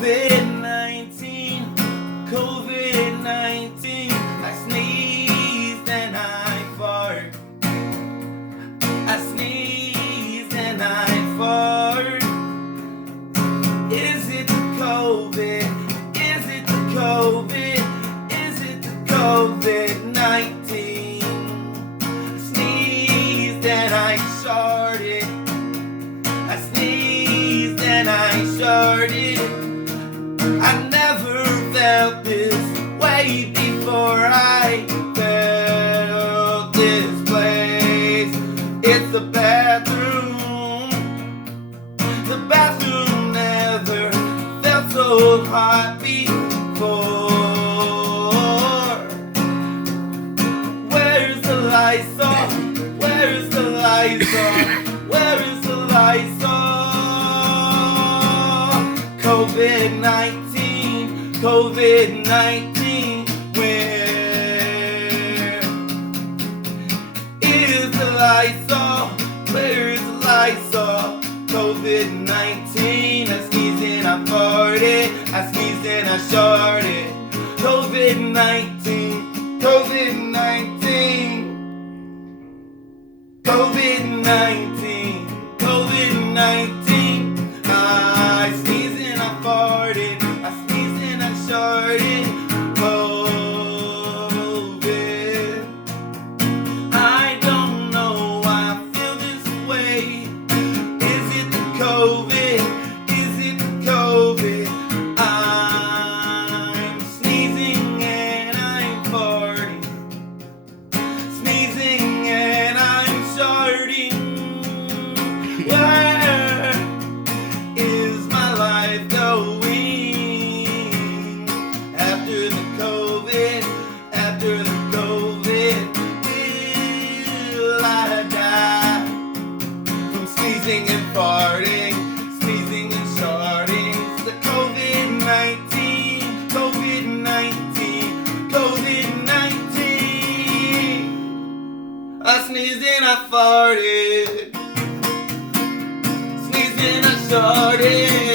COVID-19, COVID-19. I sneezed and I fart. I sneezed and I fart. Is it the COVID? Is it the COVID? Is it the COVID-19? I sneezed and I sharted. I sneezed and I sharted. I never felt this way before. I felt this place. It's the bathroom. The bathroom never felt so hot before. Where's the Lysol? Where's the Lysol? Where is the Lysol? COVID-19, COVID-19, where is the Lysol? Where is the Lysol? COVID-19, I sneezed and I farted, I sneezed and I sharted. COVID-19, COVID-19, COVID-19, COVID-19. I sneezed and I farted, I sneezed and I sharted. COVID. I don't know why I feel this way. Is it the COVID? Is it the COVID? I'm sneezing and I'm farting, sneezing and I'm sharting. Where is my life going after the COVID? After the COVID, will I die from sneezing and farting, sneezing and sharding? It's the COVID-19, COVID-19, COVID-19. I sneezed and I farted, sneezed and I sharted.